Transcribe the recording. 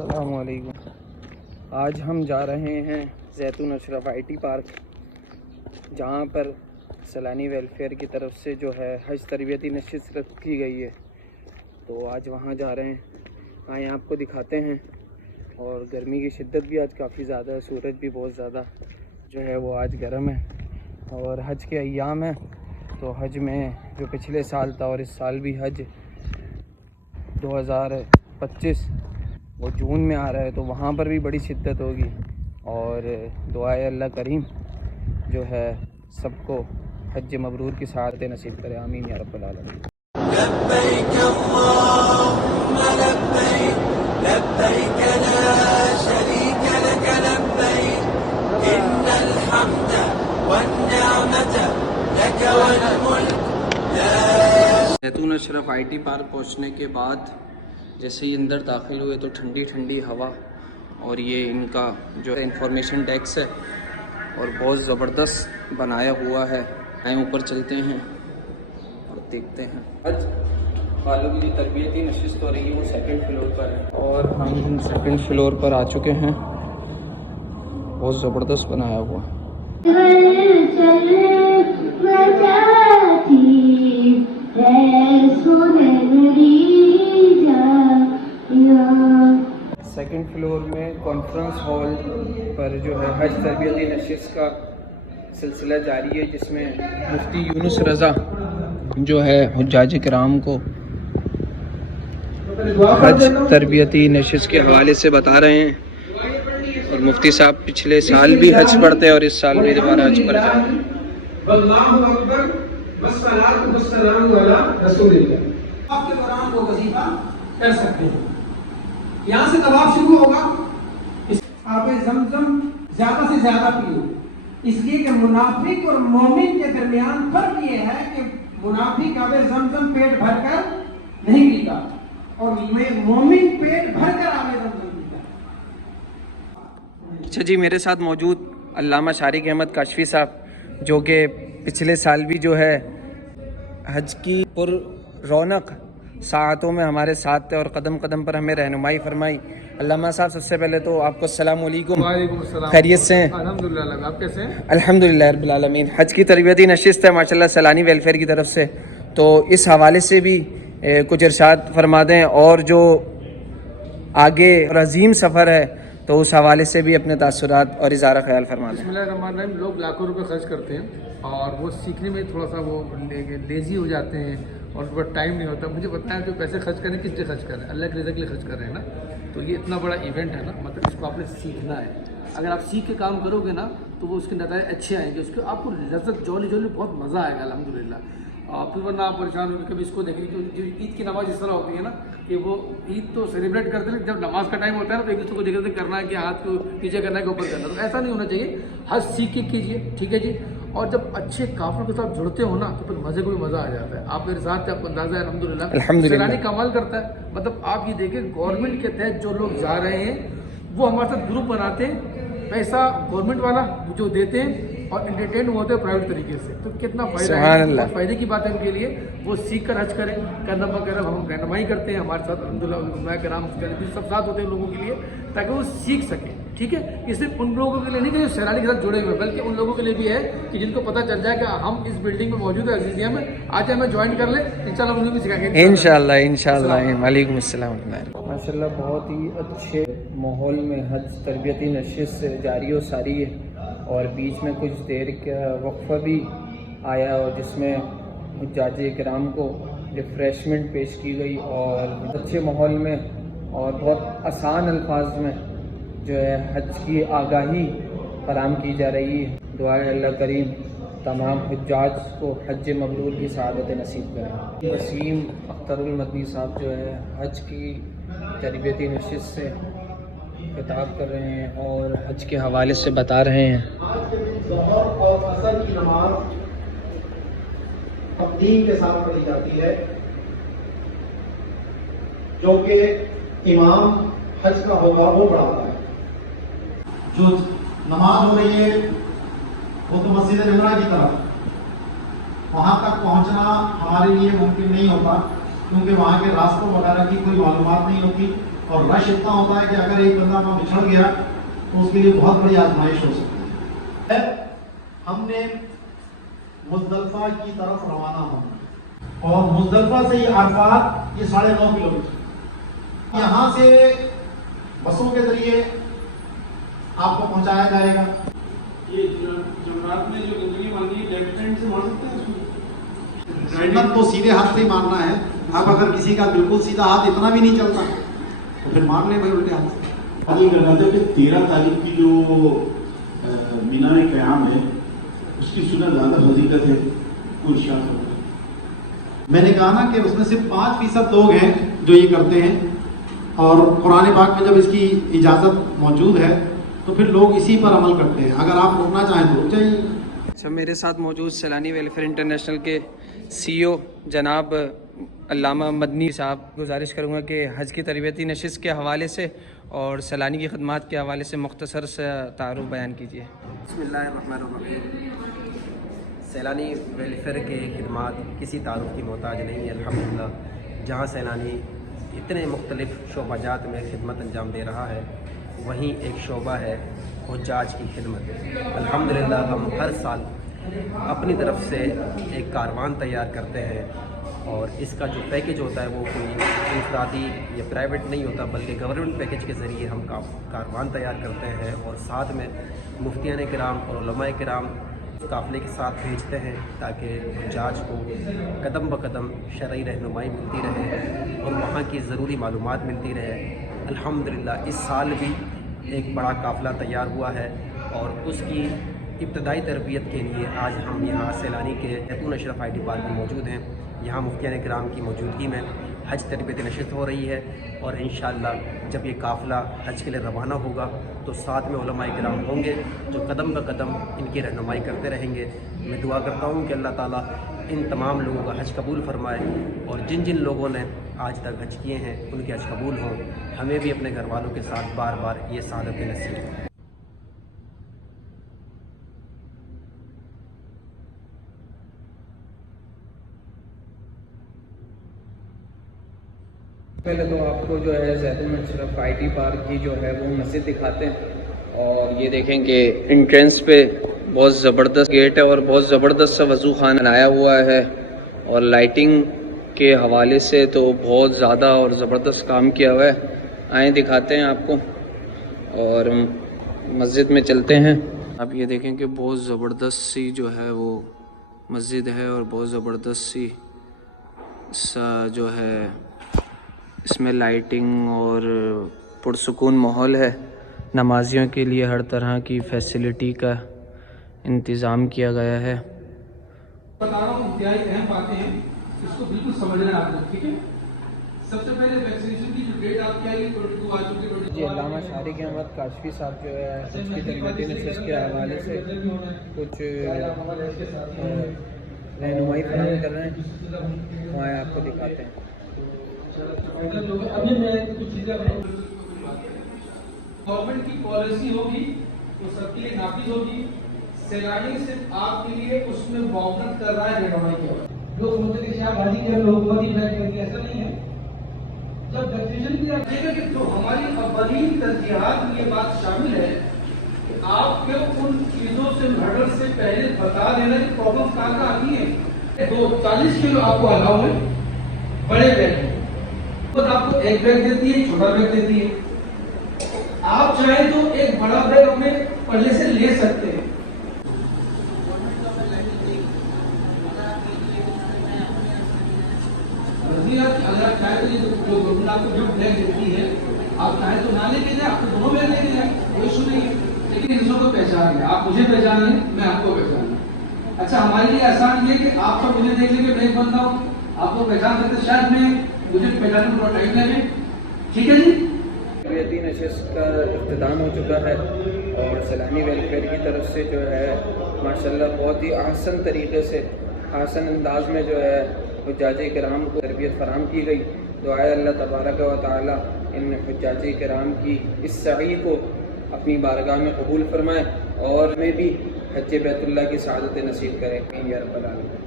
السلام علیکم۔ آج ہم جا رہے ہیں زیتون اشرف آئی ٹی پارک، جہاں پر سیلانی ویلفیئر کی طرف سے جو ہے حج تربیتی نشست رکھی گئی ہے، تو آج وہاں جا رہے ہیں۔ آئیں آپ کو دکھاتے ہیں۔ اور گرمی کی شدت بھی آج کافی زیادہ ہے، سورج بھی بہت زیادہ جو ہے وہ آج گرم ہے، اور حج کے ایام ہیں، تو حج میں جو پچھلے سال تھا اور اس سال بھی حج 2025 وہ جون میں آ رہا ہے، تو وہاں پر بھی بڑی شدت ہوگی، اور دعائے اللہ کریم جو ہے سب کو حج مبرور کی سعادت نصیب کرے، آمین یا رب العالمین۔ لبيك اللهم لبيك لبيك لا شريك لك لبيك إن الحمد والنعمة لك والملك لا زیتون اشرف آئی ٹی پارک پہنچنے کے بعد جیسے ہی اندر داخل ہوئے تو ٹھنڈی ٹھنڈی ہوا، اور یہ ان کا جو انفارمیشن ڈیسک ہے اور بہت زبردست بنایا ہوا ہے۔ آئیں اوپر چلتے ہیں اور دیکھتے ہیں۔ حج والوں کی جو تربیتی نشست ہو رہی ہے وہ سیکنڈ فلور پر ہے، اور ہم سیکنڈ فلور پر آ چکے ہیں۔ بہت زبردست بنایا ہوا۔ سیکنڈ فلور میں کانفرنس ہال پر جو ہے حج تربیتی نشست کا سلسلہ جاری ہے، جس میں مفتی یونس رضا جو ہے حجاج کرام کو حج تربیتی نشست کے حوالے سے بتا رہے ہیں، اور مفتی صاحب پچھلے سال بھی حج پڑھتے ہیں اور اس سال بھی دوبارہ حج پر جا رہے ہیں۔ اللہ اکبر والصلاۃ والسلام علی رسول اللہ۔ آپ کے دوران وہ وظیفہ کر سکتے ہیں۔ یہاں سے طواف شروع ہوگا، آب زمزم زیادہ سے زیادہ پیو، اس لیے کہ منافق اور مومن کے درمیان فرق یہ ہے کہ منافق آب زمزم پیٹ بھر کر نہیں پیتا، اور مومن پیٹ بھر کر آب زمزم پیتا۔ اچھا جی، میرے ساتھ موجود علامہ شارق احمد کاشفی صاحب، جو کہ پچھلے سال بھی جو ہے حج کی پر رونق ساعتوں میں ہمارے ساتھ تھے اور قدم قدم پر ہمیں رہنمائی فرمائی۔ علامہ صاحب، سب سے پہلے تو آپ کو السلام علیکم۔ وعلیکم السلام۔ خیریت سے ہیں؟ الحمدللہ، آپ کیسے ہیں؟ الحمدللہ رب العالمین۔ حج کی تربیتی نشست ہے ماشاءاللہ سیلانی ویلفیئر کی طرف سے، تو اس حوالے سے بھی کچھ ارشاد فرما دیں، اور جو آگے اور عظیم سفر ہے تو اس حوالے سے بھی اپنے تاثرات اور اظہار خیال فرما دیں۔ بسم اللہ الرحمن الرحیم۔ لوگ لاکھوں روپے خرچ کرتے ہیں اور وہ سیکھنے میں تھوڑا سا وہ لیزی ہو جاتے ہیں اور ان پر ٹائم نہیں ہوتا۔ مجھے بتائیں جو پیسے خرچ کریں کس لیے خرچ کر رہے ہیں؟ اللہ کے رزق کے لیے خرچ کر رہے ہیں نا۔ تو یہ اتنا بڑا ایونٹ ہے نا، مطلب اس کو آپ نے سیکھنا ہے۔ اگر آپ سیکھ کے کام کرو گے نا تو وہ اس کے نتائج اچھے آئیں گے، اس کے آپ کو لذت جولی بہت مزہ آئے گا الحمدللہ۔ پھر ورنہ آپ پریشان ہوگے، کبھی اس کو دیکھ لیجیے کہ عید کی نماز اس طرح ہوتی ہے نا کہ وہ عید تو سیلیبریٹ کرتے ہیں، جب نماز کا ٹائم ہوتا ہے نا تو ایک دوسرے کو دیکھتے کرنا ہے کہ ہاتھ کو نیچے کرنا ہے کہ اوپر کرنا ہے، تو ایسا نہیں ہونا چاہیے۔ حج سیکھ کے کیجیے، ٹھیک ہے جی۔ اور جب اچھے کافروں کے ساتھ جڑتے ہو نا تو پھر مزے کو بھی مزہ آ جاتا ہے۔ آپ میرے ساتھ تھے، آپ کو اندازہ ہے الحمدللہ۔ سیلانی کمال کرتا ہے، مطلب آپ یہ دیکھیں گورنمنٹ کے تحت جو لوگ جا رہے ہیں وہ ہمارے ساتھ گروپ بناتے ہیں، پیسہ گورنمنٹ والا جو دیتے ہیں اور انٹرٹین ہوتے ہیں پرائیویٹ طریقے سے، تو کتنا فائدہ ہے، بہت فائدے کی بات ہے ان کے لیے۔ وہ سیکھ کر حج کریں، کرنا وغیرہ ہم رہنمائی کرتے ہیں ہمارے ساتھ الحمدللہ، علماء کرام سب ساتھ ہوتے ہیں لوگوں کے لیے تاکہ وہ سیکھ سکیں، ٹھیک ہے۔ یہ صرف ان لوگوں کے لیے نہیں کہ جو سیلانی کے ساتھ جڑے ہوئے، بلکہ ان لوگوں کے لیے بھی ہے کہ جن کو پتہ چل جائے کہ ہم اس بلڈنگ میں موجود ہے عزیزیہ میں، آج ہمیں جوائن کر لیں، انشاءاللہ انہیں بھی سکھائیں گے انشاءاللہ انشاءاللہ۔ وعلیکم السلام ماشاءاللہ، بہت ہی اچھے ماحول میں حج تربیتی نشست جاری و ساری ہے، اور بیچ میں کچھ دیر کا وقفہ بھی آیا اور جس میں حجاج کرام کو ریفریشمنٹ پیش کی گئی، اور اچھے ماحول میں اور بہت آسان الفاظ میں جو ہے حج کی آگاہی فراہم کی جا رہی ہے۔ دعائے اللہ کریم تمام حجاج کو حج مبرور کی سعادت نصیب کریں۔ وسیم اختر المدنی صاحب جو ہے حج کی تربیتی نشست سے خطاب کر رہے ہیں اور حج کے حوالے سے بتا رہے ہیں۔ ظہر اور عصر کی نماز تقدیم کے ساتھ پڑھی جاتی ہے، جو کہ امام حج کا ہوگا وہ پڑھاتا ہے۔ جو نماز ہو رہی ہے وہ تو مسجد نمرہ کی طرف، وہاں تک پہنچنا ہمارے لیے ممکن نہیں ہوتا کیونکہ وہاں کے راستوں وغیرہ کی کوئی معلومات نہیں ہوتی، اور رش اتنا ہوتا ہے کہ اگر ایک بندہ وہاں بچھڑ گیا تو اس کے لیے بہت بڑی آزمائش ہو سکتی ہے. ہم نے مزدلفہ کی طرف روانہ ہونا اور مزدلفہ سے یہ عرفات یہ 9.5 کلومیٹر یہاں سے بسوں کے ذریعے آپ کو پہنچایا جائے گا. یہ جمعرات میں جو گندگی مانگی لیفٹ ہینڈ سے مار سکتے ہیں؟ سنت تو سیدھے ہاتھ سے ہی مارنا ہے. اب اگر کسی کا بالکل سیدھا ہاتھ اتنا بھی نہیں چلتا تو پھر مار لیں بھائی الٹے ہاتھ سے. یہ کہنا تھا کہ 13 تاریخ کی جو مینا قیام ہے اس کی سنا زیادہ فضیلت ہے، کوئی ارشاد ہوگا؟ میں نے کہا نا کہ اس میں صرف 5% لوگ ہیں جو یہ کرتے ہیں اور قرآن پاک میں جب اس کی اجازت موجود ہے تو پھر لوگ اسی پر عمل کرتے ہیں. اگر آپ رکنا چاہیں تو رک جائیے. اچھا، میرے ساتھ موجود سیلانی ویلفیئر انٹرنیشنل کے CEO جناب علامہ مدنی صاحب. گزارش کروں گا کہ حج کی تربیتی نشست کے حوالے سے اور سیلانی کی خدمات کے حوالے سے مختصر سے تعارف بیان کیجیے. بسم اللہ الرحمن الرحیم. سیلانی ویلفیئر کے خدمات کسی تعارف کی محتاج نہیں ہے الحمدللہ. جہاں سیلانی اتنے مختلف شعبہ جات میں خدمت انجام دے رہا ہے وہیں ایک شعبہ ہے حجاج کی خدمت. الحمدللہ ہم ہر سال اپنی طرف سے ایک کاروان تیار کرتے ہیں اور اس کا جو پیکج ہوتا ہے وہ کوئی انفرادی یا پرائیویٹ نہیں ہوتا بلکہ گورنمنٹ پیکج کے ذریعے ہم کاروان تیار کرتے ہیں اور ساتھ میں مفتیان کرام اور علماء کرام قافلے کے ساتھ بھیجتے ہیں تاکہ حجاج کو قدم بقدم شرعی رہنمائی ملتی رہے اور وہاں کی ضروری معلومات ملتی رہے. الحمدللہ اس سال بھی ایک بڑا قافلہ تیار ہوا ہے اور اس کی ابتدائی تربیت کے لیے آج ہم یہاں سیلانی کے زیتون اشرف آئی ٹی پارک میں موجود ہیں. یہاں مفتیان کرام کی موجودگی میں حج تربیت نشست ہو رہی ہے اور انشاءاللہ جب یہ قافلہ حج کے لیے روانہ ہوگا تو ساتھ میں علماء کرام ہوں گے جو قدم بہ قدم ان کی رہنمائی کرتے رہیں گے. میں دعا کرتا ہوں کہ اللہ تعالیٰ ان تمام لوگوں کا حج قبول فرمائے اور جن جن لوگوں نے آج تک حج کیے ہیں ان کے حج قبول ہوں. ہمیں بھی اپنے گھر والوں کے ساتھ بار بار یہ سعادت نصیب ہو. پہلے تو آپ کو جو ہے زیتون اشرف آئی ٹی پارک کی جو ہے وہ مسجد دکھاتے ہیں اور یہ دیکھیں کہ انٹرنس پہ بہت زبردست گیٹ ہے اور بہت زبردست سا وضو خانہ بنایا ہوا ہے اور لائٹنگ کے حوالے سے تو بہت زیادہ اور زبردست کام کیا ہوا ہے. آئیں دکھاتے ہیں آپ کو اور مسجد میں چلتے ہیں. آپ یہ دیکھیں کہ بہت زبردست سی جو ہے وہ مسجد ہے اور بہت زبردست سی جو ہے اس میں لائٹنگ اور پرسکون ماحول ہے. نمازیوں کے لیے ہر طرح کی فیسلٹی کا انتظام کیا گیا ہے. بتا رہا ہوں انتہائی اہم باتیں ہیں، اس کو بالکل سمجھنا ہے آپ لوگ. ٹھیک ہے، سب سے پہلے ویکسینیشن کی جو ڈیٹ آپ کی آئی ہے 22 آ چکی ہے. جی، علامہ شارق احمد کاشفی صاحب جو ہے اس کی تربیتی نشست کے حوالے سے کچھ رہنمائی فراہم کر رہے ہیں، وہاں آپ کو دکھاتے ہیں. ابھی میں کچھ چیزیں گورنمنٹ کی پالیسی ہوگی وہ سب کے لیے نافذ ہوگی. سیلانی صرف آپ کے لیے اس میں معاونت کر رہا ہے رہنمائی کے وقت. لوگ سمجھتے ہیں کہ آپ حاجی کے لوگ بہت ہی بیٹھ کرتے، ایسا نہیں ہے. جب ویکسینیشن کی رکھیے گا کہ جو ہماری اولین ترجیحات میں یہ بات شامل ہے کہ آپ کے ان چیزوں سے ہرڈل سے پہلے بتا دینا کہ پرابلم کہاں کہاں آتی ہیں. 40 کلو آپ کو الاؤ ہے بڑے بیگ میں، آپ کو ایک بیگ دیتی ہے، چھوٹا بیگ دیتی ہے. آپ چاہیں تو ایک بڑا بیگ اپنے پلے سے لے سکتے ہیں. اگر چاہے تو جو گورنمنٹ آپ کو جو بیگ دیتی ہے آپ چاہیں تو نہ لے کے جائیں، آپ کو دونوں بیگ لے کے جائیں، کوئی ایشو نہیں ہے. لیکن ان کو پہچان ہے، آپ مجھے پہچان لیں، میں آپ کو پہچان لوں. اچھا، ہمارے لیے آسان یہ کہ آپ سب مجھے دیکھ لیں کہ میں ایک بندہ ہوں، آپ کو پہچان کرتے شاید میں مجھے پہچانے میں تھوڑا ٹائم لگے. ٹھیک ہے جی. تربیتی نشست کا اختتام ہو چکا ہے اور سیلانی ویلفیئر کی طرف سے جو ہے ماشاءاللہ بہت ہی احسن طریقے سے احسن انداز میں جو ہے حجاج کرام کو تربیت فراہم کی گئی. دعائے اللہ تبارک و تعالی ان حجاج کرام کی اس سعی کو اپنی بارگاہ میں قبول فرمائے اور ہمیں بھی حج بیت اللہ کی سعادت نصیب کرے. یا رب العالمین.